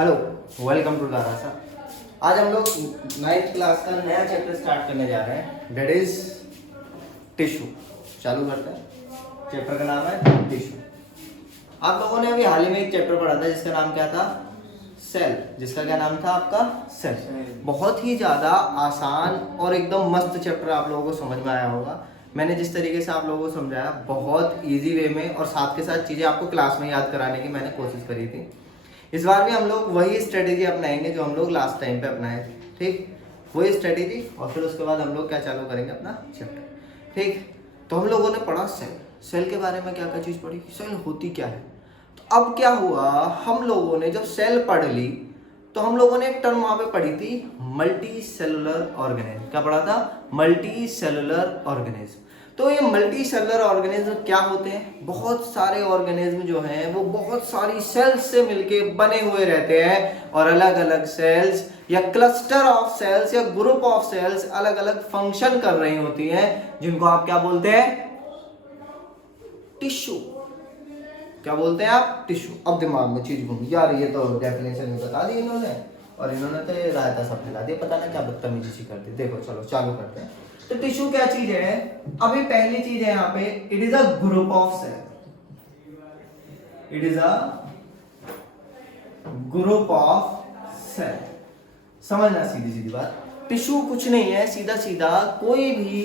Hello, welcome to दारासा। आज हम लोग 9th क्लास का नया चैप्टर स्टार्ट करने जा रहे हैं, डेट इज टिश्यू। चालू करते हैं। चैप्टर का नाम है टिश्यू। आप लोगों ने अभी हाल ही में एक चैप्टर पढ़ा था जिसका नाम क्या था? सेल। जिसका क्या नाम था आपका? सेल। बहुत ही ज़्यादा आसान और एकदम मस्त चैप्टर आप लोगों को समझ में आया होगा। मैंने जिस तरीके से आप लोगों को समझाया बहुत इजी वे में और साथ के साथ चीज़ें आपको क्लास में याद कराने की मैंने कोशिश करी थी। इस बार भी हम लोग वही स्ट्रेटेजी अपनाएंगे जो हम लोग लास्ट टाइम पे अपनाए थे। ठीक, वही स्ट्रेटेजी और फिर उसके बाद हम लोग क्या चालू करेंगे अपना चैप्टर। ठीक, तो हम लोगों ने पढ़ा सेल। सेल के बारे में क्या क्या चीज़ पढ़ी, सेल होती क्या है। तो अब क्या हुआ, हम लोगों ने जब सेल पढ़ ली तो हम लोगों ने एक टर्म वहां पे पढ़ी थी, मल्टी सेलुलर ऑर्गेनिज्म। क्या पढ़ा था? Multi cellular organism. तो ये मल्टी सेलुलर ऑर्गेनिज्म क्या होते हैं? बहुत सारे ऑर्गेनिज्म जो हैं वो बहुत सारी सेल्स से मिलके बने हुए रहते हैं और अलग अलग सेल्स या क्लस्टर ऑफ सेल्स या ग्रुप ऑफ सेल्स अलग अलग फंक्शन कर रही होती हैं, जिनको आप क्या बोलते हैं? टिश्यू। क्या बोलते हैं आप? टिश्यू। अब दिमाग में चीज घूम यार, ये तो डेफिनेशन में बता दी इन्होंने और इन्होंने तो रायता सब फैला दिया, पता ना क्या बदतमीजी सी करती। देखो चलो चालू करते हैं। तो टिश्यू क्या चीज है? अभी पहली चीज है यहाँ पे, it is a group of cell. It is a group of cell. समझना सीधी सीधी बात, टिश्यू कुछ नहीं है, सीधा सीधा कोई भी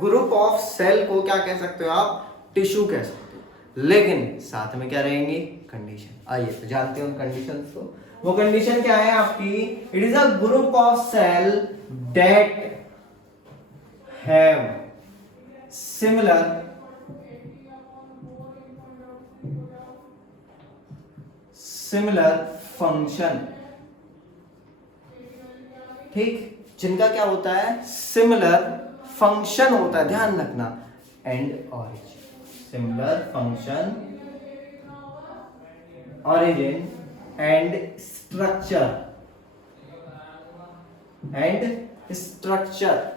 ग्रुप ऑफ सेल को क्या कह सकते हो आप? टिश्यू कह सकते हो। लेकिन साथ में क्या रहेंगी? कंडीशन। आइए तो जानते हैं उन कंडीशंस को। वो कंडीशन क्या है आपकी? It is a group of cell that have similar function. ठीक, जिनका क्या होता है? सिमिलर फंक्शन होता है, ध्यान रखना। And origin, similar function, origin and structure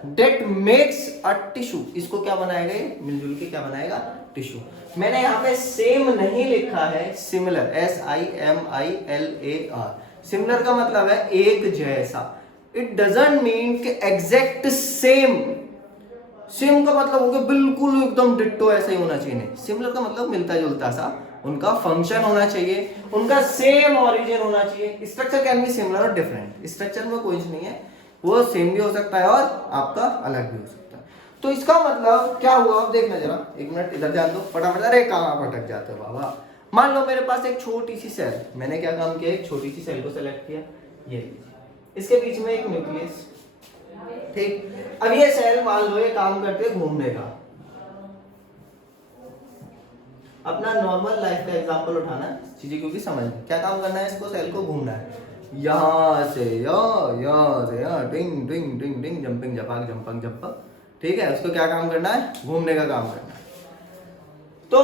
that makes a tissue. इसको क्या बनाएगा? ये मिलजुल के क्या बनाएगा? टिश्यू। मैंने यहाँ पे सेम नहीं लिखा है, सिमिलर, SIMILAR। सिमिलर का मतलब है एक जैसा। इट डजंट मीन कि एग्जैक्ट सेम। सेम का मतलब हो गया बिल्कुल एकदम डिट्टो ऐसा ही होना चाहिए। नहीं, सिमिलर का मतलब मिलता जुलता सा उनका फंक्शन होना चाहिए, उनका सेम ऑरिजिन होना चाहिए। स्ट्रक्चर कैन बी सिमिलर और डिफरेंट। स्ट्रक्चर में कोई नहीं है, वो सेम भी हो सकता है और आपका अलग भी हो सकता है। तो इसका मतलब क्या हुआ? अब देखना जरा, एक मिनट इधर ध्यान दो फटाफट। अरे कहाँ भटक जाते हो बाबा। मान लो मेरे पास एक छोटी सी सेल, मैंने क्या काम किया? एक छोटी सी सेल को सेलेक्ट किया, ये इसके बीच में एक न्यूक्लियस। ठीक, अब ये सेल मान लो ये काम करते हैं घूमने का। अपना नॉर्मल लाइफ का एग्जांपल उठाना है चीजें, क्योंकि समझ क्या काम करना है? इसको सेल को घूमना है, यहाँ से यहाँ से यहाँ, डिंग डिंग डिंग डिंग, जंपिंग जपाक जंपक जंपक। ठीक है, उसको क्या काम करना है? घूमने का काम करना है। तो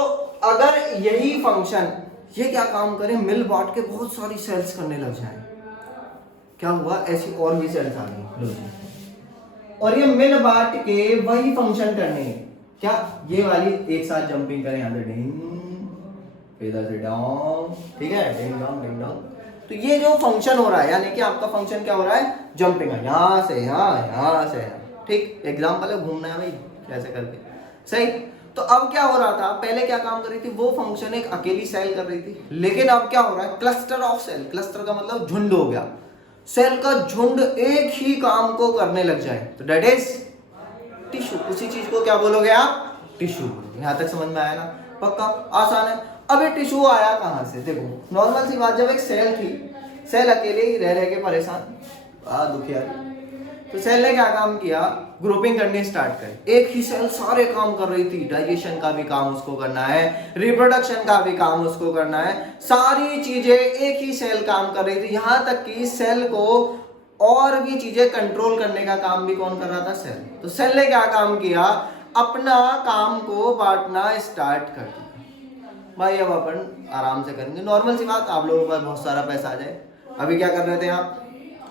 अगर यही फंक्शन ये क्या काम करे? मिल बांट के बहुत सारी सेल्स करने लग जाए, क्या हुआ? ऐसी और भी सेल्स आ गई और ये मिल बांट के वही फंक्शन करने हैं। क्या ये वाली एक साथ जंपिंग करें, यहाँ से डिंग, इधर से डाउन। ठीक है, डिंग डाउन डिंग डाउन। तो ये जो फंक्शन हो रहा है, यानी कि आपका फंक्शन क्या हो रहा है? जंपिंग है, यहाँ से यहाँ, यहाँ से यहाँ। ठीक, एग्जाम्पल है, घूमना है भाई कैसे करके। सही। तो अब क्या हो रहा था? पहले क्या काम कर रही थी? वो फंक्शन एक अकेली सेल कर रही थी, लेकिन अब क्या हो रहा है? Cluster of cell. क्लस्टर का मतलब झुंड हो गया। सेल का झुंड एक ही काम को करने लग जाए तो दैट इज टिश्यू। उसी चीज को क्या बोलोगे आप? टिश्यू बोलोगे। यहां तक समझ में आया ना? पक्का आसान है। अब ये टिश्यू आया कहां से? देखो नॉर्मल सी बात, जब एक सेल थी, सेल अकेले ही रह रह के परेशान, दुखियारी। तो सेल ने क्या काम किया? ग्रुपिंग करनी स्टार्ट करी। एक ही सेल सारे काम कर रही थी, डाइजेशन का भी काम उसको करना है, रिप्रोडक्शन का भी काम उसको करना है, सारी चीजें एक ही सेल काम कर रही थी। यहां तक कि सेल को और भी चीजें कंट्रोल करने का काम भी कौन कर रहा था? सेल। तो सेल ने क्या काम किया? अपना काम को बांटना स्टार्ट कर दिया। भाई अब अपन आराम से करेंगे, नॉर्मल सी बात। आप लोगों के पास बहुत सारा पैसा आ जाए, अभी क्या कर रहे थे आप?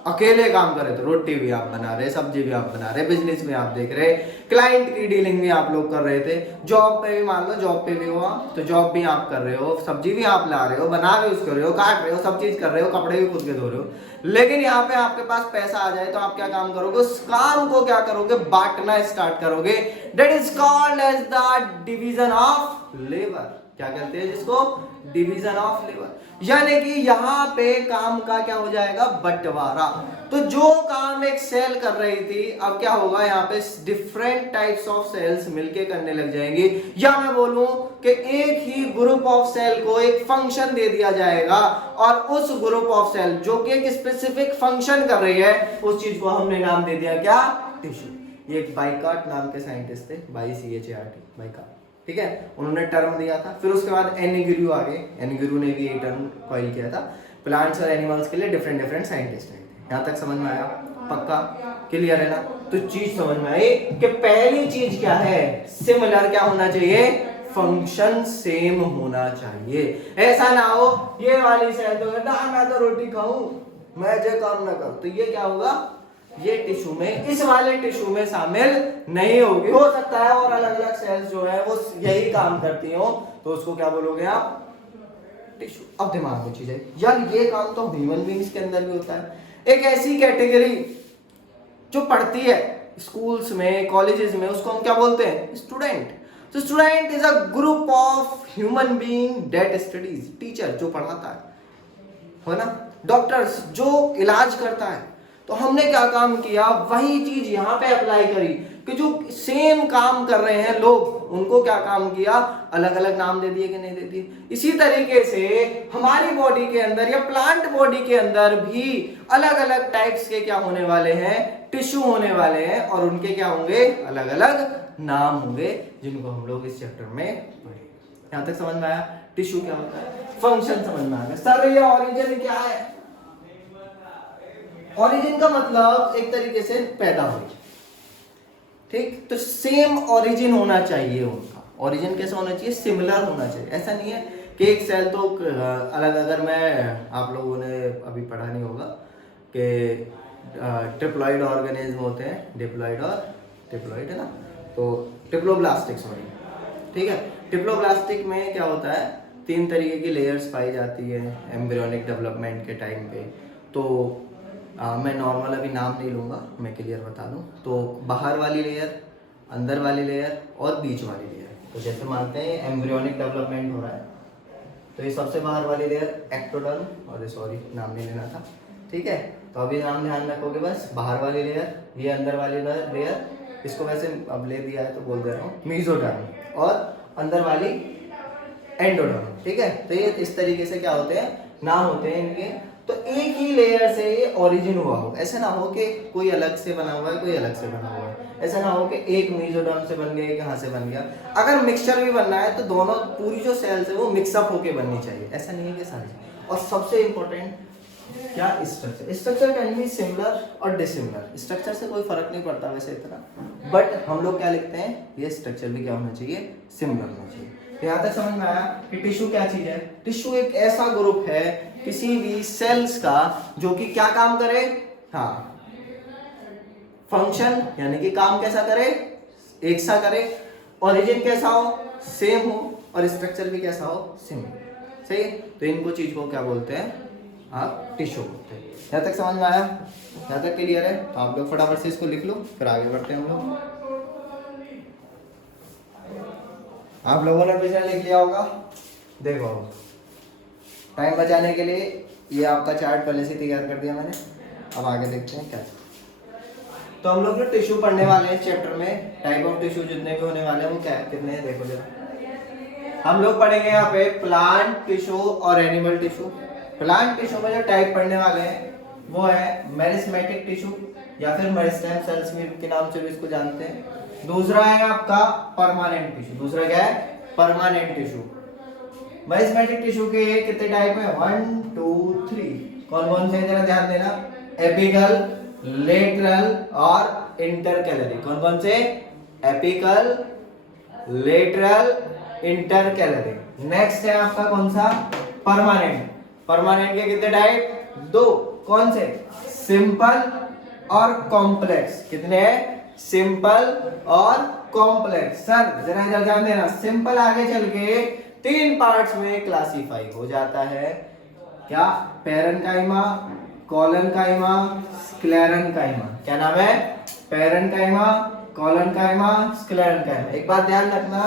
अकेले काम कर रहे तो रोटी भी आप बना रहे, सब्जी भी आप बना रहे, बिजनेस में आप देख रहे, क्लाइंट की डीलिंग भी आप लोग कर रहे थे, जॉब पे भी मान लो जॉब पे भी हुआ तो जॉब भी आप कर रहे हो, सब्जी भी आप ला रहे हो, बना भी उसको रहे हो, काट रहे हो, सब चीज कर रहे हो, कपड़े भी खुद के धो रहे हो। लेकिन यहाँ पे आपके पास पैसा आ जाए तो आप क्या काम करोगे? उस काम को क्या करोगे? बांटना स्टार्ट करोगे। That is called as the division of labour. क्या कहते हैं जिसको? Division of labour. यानी कि यहाँ पे काम का क्या हो जाएगा? बंटवारा। तो जो काम एक सेल कर रही थी, अब क्या होगा? यहाँ पे डिफरेंट टाइप्स ऑफ सेल्स मिलके करने लग जाएंगी, या मैं बोलूं कि एक ही ग्रुप ऑफ सेल को एक फंक्शन दे दिया जाएगा, और उस ग्रुप ऑफ सेल जो कि एक स्पेसिफिक फंक्शन कर रही है, उस चीज को हमने नाम दे दिया क्या? टिश्यू। ये एक बाइकार्ट नाम के साइंटिस्ट थे, बाइकार्ट, बाइकार्ट, ठीक है, उन्होंने टर्म दिया था। फिर उसके बाद एनिग्रू आ गए, एनिग्रू ने भी ये टर्म कॉइन किया था। प्लांट्स और एनिमल्स के लिए डिफरेंट डिफरेंट साइंटिस्ट हैं। यहाँ तक समझ में आया? पक्का? क्लियर है ना? तो चीज समझ में आई कि पहली चीज क्या है? सिमिलर क्या होना चाहिए? फंक्शन सेम होना चाहिए। ऐसा ना हो ये वाली सेल तो मैं तो रोटी खाऊं, मैं जो काम ना करूं, तो ये क्या होगा? ये टिश्यू में, इस वाले टिश्यू में शामिल नहीं होगी। हो सकता है और अलग अलग सेल्स जो है वो यही काम करती हो, तो उसको क्या बोलोगे आप? टिश्यू। अब दिमाग में चीज है यार, ये काम तो ह्यूमन बीइंग्स के अंदर भी होता है। एक ऐसी कैटेगरी जो पढ़ती है स्कूल्स में, कॉलेजेस में, उसको हम क्या बोलते हैं? स्टूडेंट। तो student is a group of human being that studies. Teacher जो पढ़ाता है ना? डॉक्टर्स जो इलाज करता है। तो हमने क्या काम किया? वही चीज यहाँ पे अप्लाई करी कि जो सेम काम कर रहे हैं लोग, उनको क्या काम किया? अलग अलग नाम दे दिए कि नहीं दे दिए? इसी तरीके से हमारी बॉडी के अंदर या प्लांट बॉडी के अंदर भी अलग अलग टाइप्स के क्या होने वाले हैं? टिश्यू होने वाले हैं, और उनके क्या होंगे? अलग अलग नाम होंगे, जिनको हम लोग इस चैप्टर में पढ़ेंगे। यहाँ तक समझ में आया? टिश्यू क्या होता है, फंक्शन समझ में आ गया। सर ये ऑरिजिन क्या है? ऑरिजिन का मतलब एक तरीके से पैदा हुई, ठीक? तो सेम ऑरिजिन होना चाहिए उनका। ऑरिजिन कैसा होना चाहिए? सिमिलर होना चाहिए। ऐसा नहीं है कि एक सेल तो अलग, अगर मैं, आप लोगों ने अभी पढ़ा नहीं होगा कि ट्रिप्लॉइड ऑर्गेनिज्म होते हैं, डिप्लॉइड और ट्रिप्लॉइड, है ना? तो ट्रिप्लोब्लास्टिक, सॉरी, ठीक है। ट्रिप्लोब्लास्टिक में क्या होता है? 3 तरीके की लेयर्स पाई जाती है एम्ब्रियोनिक डेवलपमेंट के टाइम पे। तो मैं नॉर्मल अभी नाम नहीं लूँगा, मैं क्लियर बता दूँ। तो बाहर वाली लेयर, अंदर वाली लेयर और बीच वाली लेयर। तो जैसे मानते हैं एम्ब्रियोनिक डेवलपमेंट हो रहा है, तो ये सबसे बाहर वाली लेयर एक्टोडर्म, और सॉरी नाम नहीं लेना था, ठीक है? तो अभी नाम ध्यान रखोगे बस। बाहर वाली लेयर, ये अंदर वाली लेयर, इसको वैसे अब ले दिया है तो बोल दे रहा हूँ मेसोडर्म, और अंदर वाली एंडोडर्म, ठीक है? तो ये इस तरीके से क्या होते हैं? नाम होते हैं इनके। तो एक ही लेयर से ये ओरिजिन हुआ हो। ऐसा ना हो कि कोई अलग से बना हुआ है, कोई अलग से बना हुआ है। ऐसा ना हो कि एक मेसोडर्म से बन गया, एक यहाँ से बन गया। अगर मिक्सचर भी बनना है तो दोनों, पूरी जो सेल्स है वो मिक्सअप होके बननी चाहिए। ऐसा नहीं है कि सारी। और सबसे इंपॉर्टेंट क्या? Structure. Structure can be similar और डिसिमिलर। स्ट्रक्चर से कोई फर्क नहीं पड़ता वैसे इतना, बट हम लोग क्या लिखते हैं? ये स्ट्रक्चर भी क्या होना चाहिए? सिमिलर होना चाहिए। यहाँ तक समझ में आया कि टिश्यू क्या चीज है? टिश्यू एक ऐसा ग्रुप है किसी भी सेल्स का जो कि क्या काम करे? हाँ, फंक्शन, यानी कि काम कैसा करे? एक सा करे। ओरिजिन कैसा हो? सेम हो। और स्ट्रक्चर भी कैसा हो? सेम। सही? तो इनको चीज को क्या बोलते हैं? आप टिश्यू बोलते हैं। यहाँ तक समझ में आया? यहाँ तक क्लियर है? तो आप लोग फटाफट से इसको लिख लो, फिर आगे बढ़ते हैं हम लोग। आप लोगों ने पिछले लिख लिया होगा। देखो, टाइम बचाने के लिए ये आपका चार्ट पहले से तैयार कर दिया मैंने। अब आगे देखते हैं क्या। तो हम लोग जो टिश्यू पढ़ने वाले हैं चैप्टर में, टाइप ऑफ टिश्यू जितने भी होने वाले हैं वो क्या कितने हैं देखो जरा। हम लोग पढ़ेंगे यहाँ पे प्लांट टिश्यू और एनिमल टिश्यू। प्लांट टिश्यू में जो टाइप पढ़ने वाले हैं वो है मेरिस्टेमेटिक टिश्यू, या फिर मेरिस्टेम सेल्स के नाम से भी इसको जानते हैं। दूसरा है आपका परमानेंट टिश्यू। दूसरा क्या है? Permanent tissue. मेरिस्टेमेटिक टिश्यू के कितने टाइप है? 1 2 3। कौन कौन से? जरा ध्यान देना। एपिकल, लेटरल और इंटरकैलरी। कौन कौन से? Apical, lateral, intercalary. नेक्स्ट है आपका कौन सा? परमानेंट। परमानेंट के कितने टाइप? 2। कौन से? सिंपल और कॉम्प्लेक्स। कितने हैं? सिंपल और कॉम्प्लेक्स। सर जरा इधर ध्यान देना, सिंपल आगे चल के 3 पार्ट्स में क्लासिफाई हो जाता है। क्या? Parenchyma, collenchyma, sclerenchyma. क्या नाम है? Parenchyma, collenchyma, sclerenchyma. एक बात ध्यान रखना,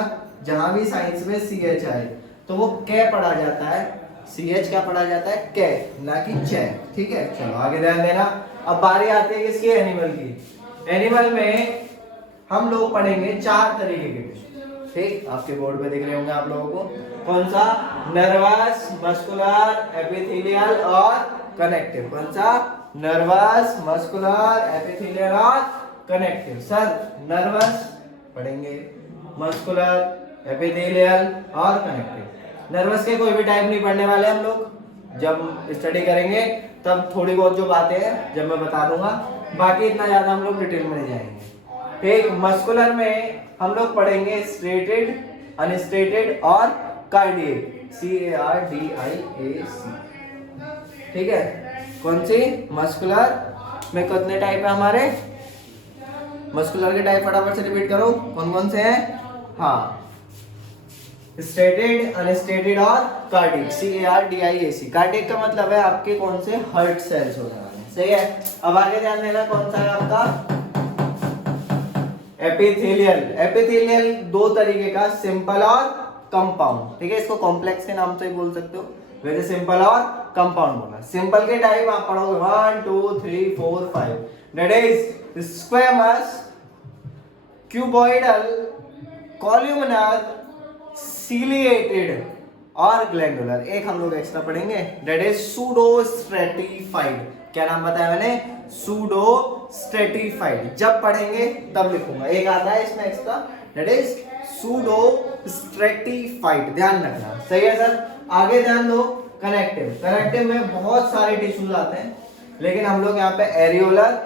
जहां भी साइंस में CH आए तो वो कै पढ़ा जाता है। CH क्या पढ़ा जाता है? कै, ना कि चे। ठीक है, चलो आगे ध्यान देना। अब बारी आती है किसकी? एनिमल की। एनिमल में हम लोग पढ़ेंगे 4 तरीके के टिश्यू। ठीक, आपके बोर्ड पे दिख रहे होंगे आप लोगों को। कौन सा? नर्वस, मस्कुलर, एपिथेलियल और कनेक्टिव। कौन सा? नर्वस, मस्कुलर, एपिथेलियल और कनेक्टिव। सर नर्वस पढ़ेंगे, मस्कुलर, एपिथेलियल और कनेक्टिव। नर्वस के कोई भी टाइप नहीं पढ़ने वाले हम लोग। जब स्टडी करेंगे तब थोड़ी बहुत जो बातें हैं जब मैं बता दूंगा, बाकी इतना ज्यादा हम लोग डिटेल में नहीं जाएंगे। ठीक, मस्कुलर में हम लोग पढ़ेंगे स्ट्रेटेड, अनस्ट्रेटेड और कार्डियक। CARDIAC। ठीक है, कौन सी? मस्कुलर में कितने टाइप है हमारे? मस्कुलर के टाइप फटाफट से रिपीट करो, कौन कौन से हैं? हाँ, स्ट्रेटेड, अनस्ट्रेटेड और कार्डियक। CARDIAC। कार्डियक का मतलब है आपके कौन से? हार्ट सेल्स होने वाले। सही है। अब आगे ध्यान देना, कौन सा है आपका? एपिथेलियल। एपिथेलियल 2 तरीके का, सिंपल और कंपाउंड। ठीक है, इसको कॉम्प्लेक्स के नाम से ही बोल सकते हो, वैसे सिंपल और कंपाउंड बोला। सिंपल के टाइप आप पढ़ोगे 1 2 3 4 5। That is squamous, cuboidal, columnar, ciliated और ग्लैंडुलर। एक हम लोग एक्स्ट्रा पढ़ेंगे, दैट इज सूडो स्ट्रेटिफाइड। क्या नाम बताया मैंने? Pseudo stratified. जब पढ़ेंगे तब लिखूंगा, एक आता है इसमें extra, that is pseudo stratified. ध्यान रखना। सही है सर। आगे ध्यान दो, कनेक्टिव। कनेक्टिव में बहुत सारे टिश्यूज आते हैं, लेकिन हम लोग यहाँ पे एरियोलर,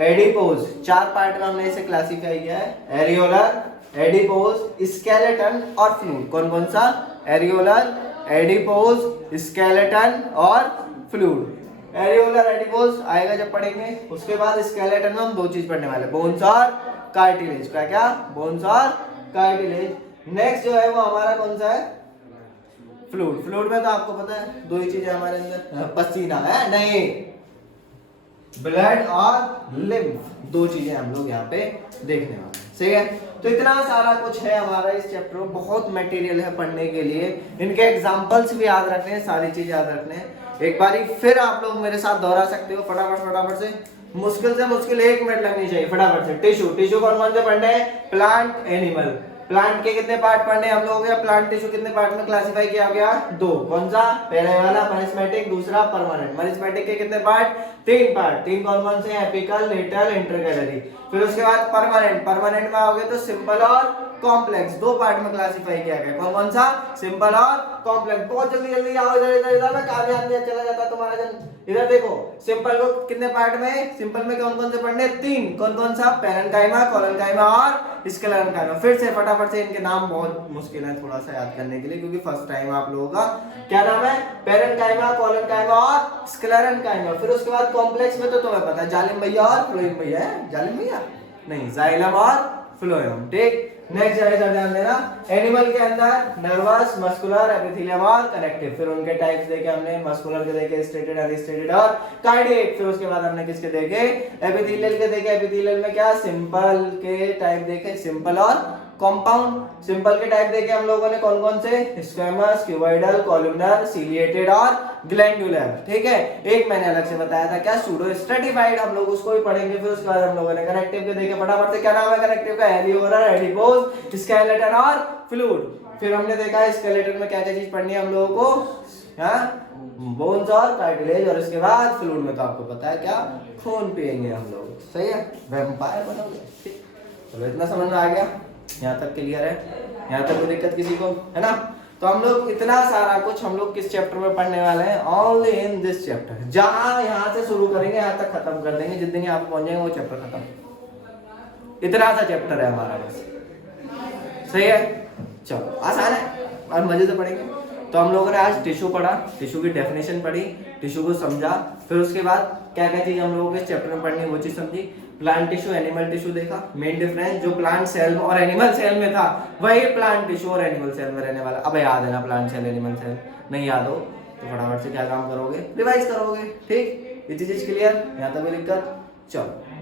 एडिपोज, 4 पार्ट में हमने इसे क्लासिफाई किया है। एरियोलर, एडिपोज, स्केलेटन और फ्लूइड। कौन कौन सा? एरियोलर, एडिपोज, स्केलेटन और फ्लूइड। एरियोलर, एडिपोज आएगा जब पढ़ेंगे। उसके बाद स्केलेटन में हम 2 चीज पढ़ने वाले, बोन्स और कार्टिलेज। क्या क्या? बोन्स और कार्टिलेज। नेक्स्ट जो है वो हमारा कौन सा है? फ्लूइड। फ्लूइड में तो आपको पता है 2 ही चीजें हमारे अंदर, पसीना है नहीं, ब्लड और लिम्फ। 2 चीजें हम लोग यहाँ पे देखने वाले। सही है। तो इतना सारा कुछ है हमारा इस चैप्टर में, बहुत मटेरियल है पढ़ने के लिए। इनके एग्जांपल्स भी याद रखने हैं, सारी चीज याद रखने हैं। एक बारी फिर आप लोग मेरे साथ दोहरा सकते हो फटाफट से मुश्किल 1 मिनट लगनी चाहिए फटाफट से। टिश्यू। टिश्यू कौन कौन से पढ़ने हैं? Plant, animal. प्लांट के कितने पार्ट पढ़ने हम लोग? प्लांट टिश्यू कितने पार्ट में क्लासिफाई किया गया? 2। कौन सा? पहले वाला मरिस्मेटिक, दूसरा परमानेंट। मरिस्मेटिक के कितने पार्ट? 3 पार्ट। 3 कौन कौन से? Apical, lateral, intercalary. फिर उसके बाद परमानेंट। परमानेंट में आओगे तो सिंपल और कॉम्प्लेक्स। 2 पार्ट में क्लासिफाई किया गया। कौन कौन सा? सिंपल और कॉम्प्लेक्स। बहुत जल्दी आओ, इधर मैं काफी ध्यान चला जाता तुम्हारा जन। इधर देखो, सिंपल को कितने पार्ट में? सिंपल में कौन कौन से पढ़ने? 3। कौन कौन सा? पैरेनकाइमा, कोलेनकाइमा और स्क्लेरेनकाइमा। फिर से फटाफट से, इनके नाम बहुत मुश्किल है थोड़ा सा याद करने के लिए, क्योंकि फर्स्ट टाइम आप लोगों का। क्या नाम है? पैरेनकाइमा, कोलेनकाइमा और स्क्लेरेनकाइमा। फिर उसके बाद कॉम्प्लेक्स में तो तुम्हें पता है, जालिम भैया और फ्लोएम भैया है। जालिम भैया नहीं, जाइलम और फ्लोएम। ठीक, नेक्स्ट है, ध्यान देना। एनिमल के अंदर नर्वस, मस्कुलर, एपिथेलियम और कनेक्टिव। फिर उनके टाइप्स देखे हमने, मस्कुलर के देखे, स्ट्रेटेड, अनस्ट्रेटेड और कार्डियक। फिर उसके बाद हमने किसके देखे? एपिथेलियल के देखे। एपिथेलियल में क्या? सिंपल के टाइप देखे, सिंपल और कंपाउंड। सिंपल के टाइप देखे हम लोगों ने, कौन कौन से? स्क्वेमस, क्यूबॉइडल, कॉलमनर, सीलिएटेड और ग्लैंडुलर। ठीक है, एक मैंने अलग से बताया था, क्या? Pseudo stratified. हम लोग उसको भी पढ़ेंगे। फिर उसके बाद हम लोगों ने कनेक्टिव के देखे फटाफट से। क्या नाम है कनेक्टिव का? एरियोलर, एडिपोज, स्केलेटन और फ्लूइड। फिर हमने देखा स्केलेटन में क्या क्या चीज पढ़नी है हम लोगों को, बोन्स और कार्टिलेज। और इसके बाद फ्लूइड में तो आपको पता है क्या? खून पिएंगे हम लोग। सही है, वैम्पायर बनोगे। चलो इतना समझ में आ गया, यहाँ तक क्लियर है? यहाँ तक कोई दिक्कत किसी को है ना? तो हम लोग इतना सारा कुछ हम लोग किस चैप्टर में पढ़ने वाले हैं? Only in this chapter. जहां यहाँ से शुरू करेंगे यहाँ तक खत्म कर देंगे, जिस दिन यहाँ पे पहुंचेंगे वो चैप्टर खत्म। इतना सा चैप्टर है हमारा बस। सही है, चलो आसान है और मजे से पढ़ेंगे। तो हम लोगों ने आज टिश्यू पढ़ा, टिश्यू की डेफिनेशन पढ़ी, टिश्यू को समझा, फिर उसके बाद क्या क्या चीज हम लोगों के चैप्टर में पढ़नी वो चीज समझी। प्लांट टिश्यू, एनिमल टिश्यू देखा, मेन डिफरेंस जो प्लांट सेल में और एनिमल सेल में था वही प्लांट टिश्यू और एनिमल सेल में रहने वाला। अब याद है ना प्लांट सेल एनिमल सेल, नहीं याद हो तो फटाफट से क्या काम करोगे, रिवाइज करोगे। ठीक, ये चीज क्लियर, यहाँ तक कोई दिक्कत? चलो